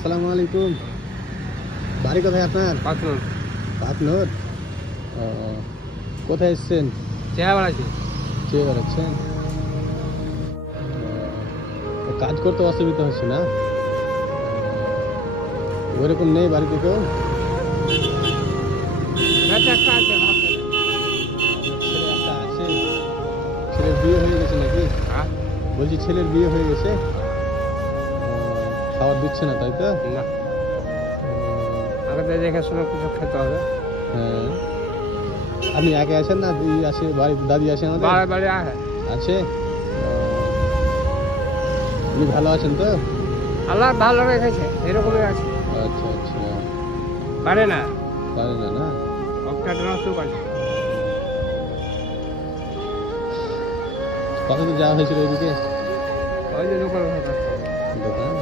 আসসালামু আলাইকুম। বাড়ি কোথায় আপনার? পাথর পাটনর। কোথায় এসছেন? চেহারা বাড়াচ্ছি। চেয়ে বেড়াচ্ছেন? কাজ করতে অসুবিধা হচ্ছে না? ওইরকম নেই বাড়িতে কেউ? একটা আছে ভাবতে ছেলে একটা আছে। ছেলের বিয়ে হয়ে গেছে নাকি? হ্যাঁ বলছি ছেলের বিয়ে হয়ে গেছে। খাবার দিচ্ছে না তাই তো? না, আগে তো দেখে শুনে কিছু খেতে হবে। হ্যাঁ। আপনি একে আছেন না দিদি আসে, বাড়ি দাদি আছে আমাদের? বাড়ি বাড়ি আহে আছে। উনি ভালো আছেন তো? আল্লাহ ভালো রেখেছে, এরকমই আছে। আচ্ছা আচ্ছা। পারে না, পারে না না? অপটাটা নষ্ট করে। কত তো যাওয়া হয়েছিল ওইদিকে? ওই যে দোকান দোকান